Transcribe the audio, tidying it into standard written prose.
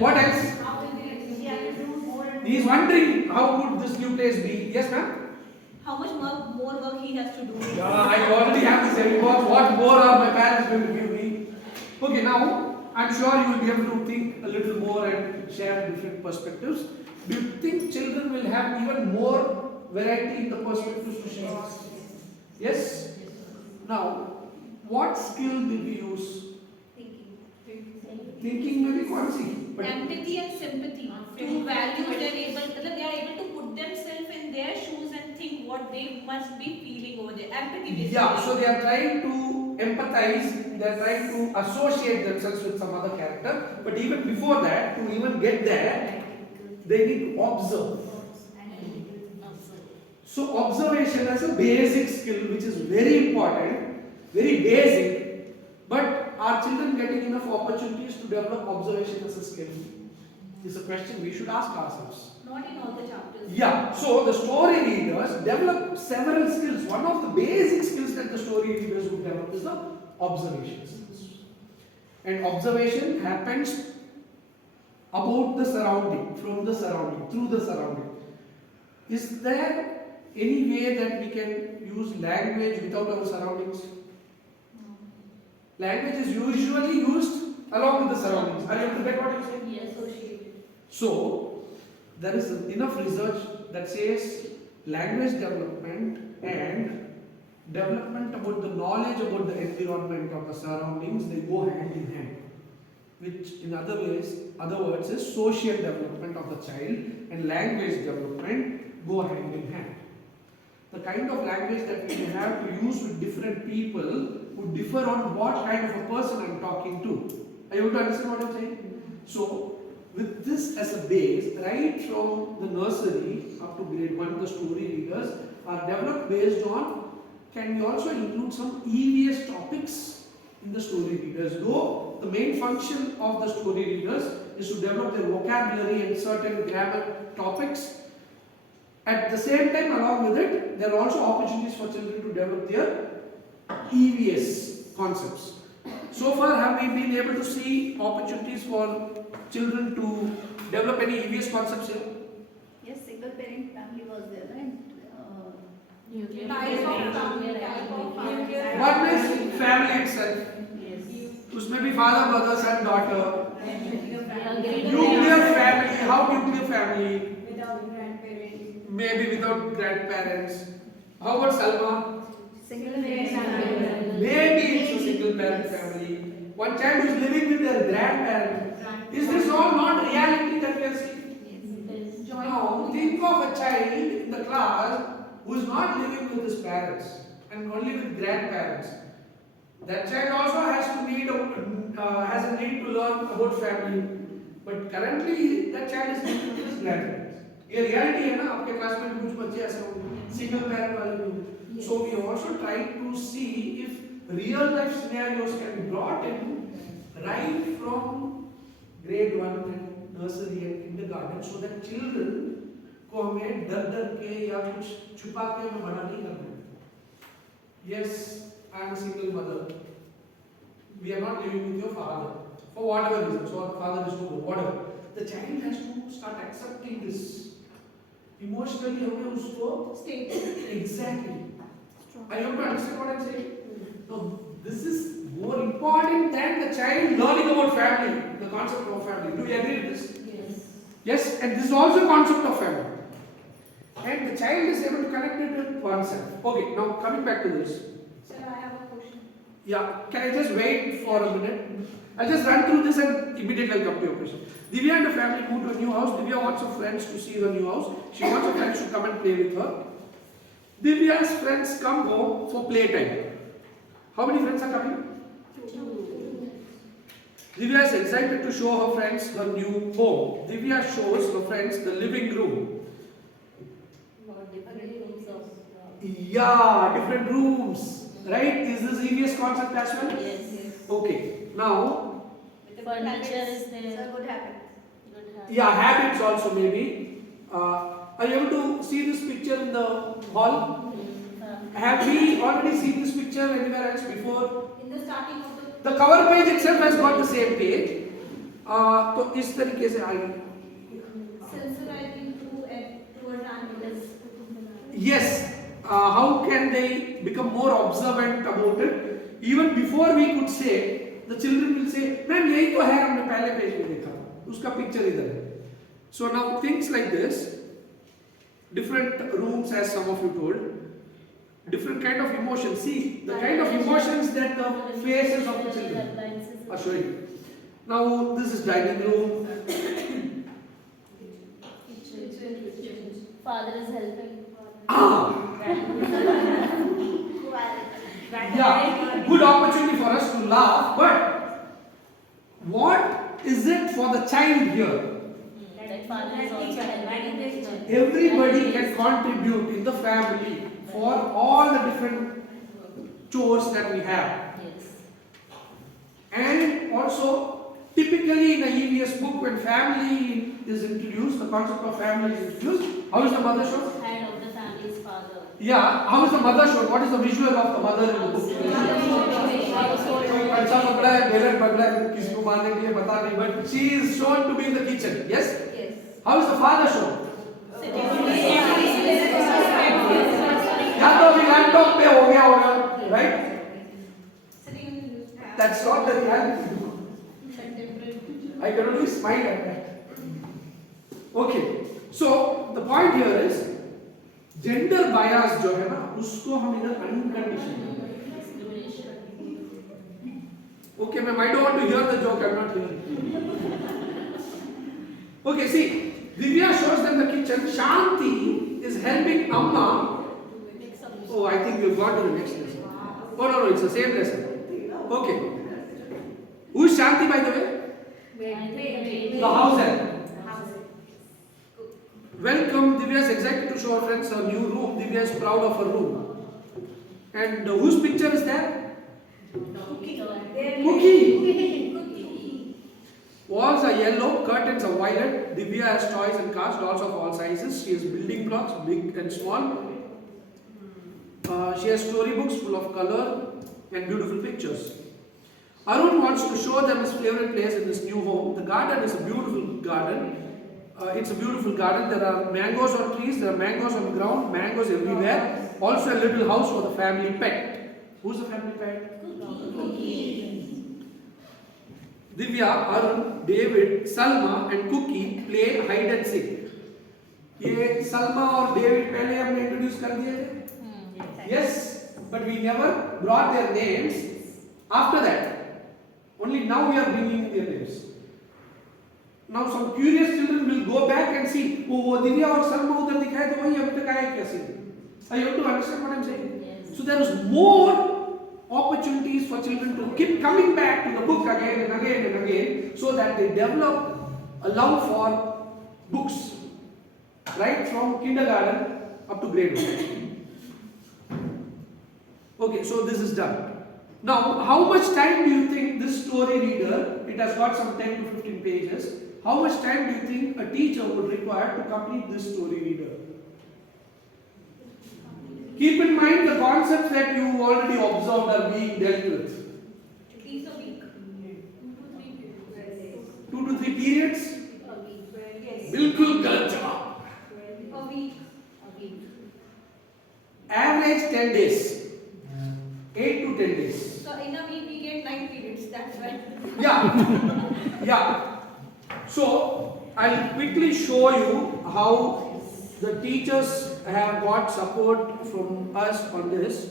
What else? He is wondering how would this new place be. Yes, ma'am? How much more work he has to do? Yeah, I already have this heavy work. What more are my parents going to give me? Okay, now I'm sure you will be able to think a little more and share different perspectives. Do you think children will have even more variety in the perspectives to share? Yes? Now, what skill did we use? Thinking maybe quantity. But Empathy and sympathy. Two values they are able to put themselves in their shoes and think what they must be feeling over there. Empathy basically. yeah, so they are trying to empathize, they are trying to associate themselves with some other character. But even before that, to even get there, they need to observe. So observation as a basic skill which is very important, very basic, but are children getting enough opportunities to develop observation as a skill? Is a question we should ask ourselves. Not in all the chapters. Yeah, so the story readers develop several skills. One of the basic skills that the story readers would develop is the observation skills. And observation happens about the surrounding, from the surrounding, through the surrounding. Is there any way that we can use language without our surroundings? No. Language is usually used along with the surroundings. Are you able to get what I'm saying? Yes. So, there is enough research that says language development and development about the knowledge about the environment or the surroundings, they go hand in hand. Which in other words is social development of the child and language development go hand in hand. The kind of language that we have to use with different people would differ on what kind of a person I am talking to. Are you able to understand what I am saying? So, with this as a base, right from the nursery up to grade 1, the story readers are developed based on, can we also include some EVS topics in the story readers? Though the main function of the story readers is to develop their vocabulary and certain grammar topics. At the same time, along with it, there are also opportunities for children to develop their EVS concepts. So far, have we been able to see opportunities for children to develop any EVS concepts here? Yes, single parent family was there, right? One is family itself. उसमें भी father, mother, son, daughter. Nuclear family. How nuclear family? Without grandparents. Maybe without grandparents. How about Salma? Single parent family. Maybe it's a single parent family. One child who is living with their grandparents. Is this all not reality that we are seeing? Now, think of a child in the class who is not living with his parents and only with grandparents. That child also has a need to learn about family. But currently, that child is living with his grandparents. ये reality है ना आपके class में कुछ बच्चे ऐसे होंगे single parent वाले भी होंगे. So we also try to see if real life scenarios can be brought in right from grade 1 and nursery and kindergarten so that children को हमें डर के या कुछ छुपा के हमें बड़ा नहीं करना है. Yes, I am a single mother. We are not living with your father for whatever reason. So the father is no good, whatever. The child has to start accepting this. Emotionally हमें उसको exactly. Are you able to understand what I am saying? No, this is more important than the child learning about family, the concept of family. Do you agree with this? Yes. Yes, and this is also a concept of family. And the child is able to connect it with oneself. Okay, now coming back to this. Sir, I have a question. Yeah, can I just wait for a minute? I'll just run through this and immediately I'll come to your question. Divya and her family moved to a new house. Divya wants her friends to see the new house. She wants her friends to come and play with her. Divya's friends come home for playtime. How many friends are coming? 2. Divya is excited to show her friends her new home. Divya shows her friends the living room. Yeah, different rooms. Right? Is this EVS concept as well? Yes. Okay. Now, Furniture is there. It's a good habit. Good habit. yeah, habits also maybe. Are you able to see this picture in the hall? Have we already seen this picture anywhere else before? In the starting of The cover page itself has got the same page. तो इस तरीके से आगे. Sensorizing towards animals. Yes, how can they become more observant about it? Even before we could say, the children will say, "ma'am यही तो है हमने पहले पेज में देखा, उसका पिक्चर इधर है." So now things like this, different rooms as some of you told, different kind of emotions. See the kind of emotions that the faces of the children are showing. Now this is dining room. Father is helping. Yeah, good opportunity for us to laugh, but what is it for the child here? That father is also helping in the kitchen. Everybody can contribute in the family for all the different chores that we have. Yes. And also, typically in a EVS book, when family is introduced, the concept of family is introduced, how is the mother shown? Head of the family is father. Yeah, how is the mother shown? What is the visual of the mother in the book? अच्छा पकड़ा है, बेलन पकड़ा है, किसको मारने के लिए पता नहीं, but she is shown to be in the kitchen. Yes? Yes. How is the father shown? या तो अभी लैपटॉप पे हो गया होगा, right? That's not the reality. I can only smile at that. Okay, so the point here is gender bias जो है ना, उसको हम इधर unconditional. Okay, ma'am, I don't want to hear the joke. I'm not hearing. Okay, see, Divya shows them the kitchen. Shanti is helping Amma. Oh, I think we've gone to the next lesson. Oh no, it's the same lesson. Okay. Who is Shanti, by the way? The house help. Welcome. Divya is excited to show her friends her new room. Divya is proud of her room. And whose picture is there? Cookie. Walls are yellow, curtains are violet. Divya has toys and cars, dolls of all sizes. She has building blocks, big and small. She has storybooks full of color and beautiful pictures. Arun wants to show them his favorite place in this new home. The garden is a beautiful garden. It's a beautiful garden. There are mangoes on trees, there are mangoes on the ground, mangoes everywhere. Also a little house for the family pet. Who's the family pet? Divya, Arun, David, Salma and Cookie play hide and seek. ये Salma और David पहले हमने introduce कर दिए थे. Yes, but we never brought their names after that. Only now we are bringing their names. Now some curious children will go back and see, oh, वो Divya और Salma उधर दिखाए तो वही अभी तक आए कैसे? Are you able to understand what I'm saying? Yes. So there is more opportunities for children to keep coming back to the book again and again and again, so that they develop a love for books, right from kindergarten up to grade 1. Okay, so this is done. Now, how much time do you think this story reader, it has got some 10 to 15 pages, how much time do you think a teacher would require to complete this story reader? Keep in mind the concepts that you already observed are being dealt with. At least a week. 2 to 3 periods? बिल्कुल गलत जवाब. A week. Average 10 days. 8 to 10 days. So in a week we get 9 periods. That's why. Yeah. So I'll quickly show you how the teachers have got support from us on this.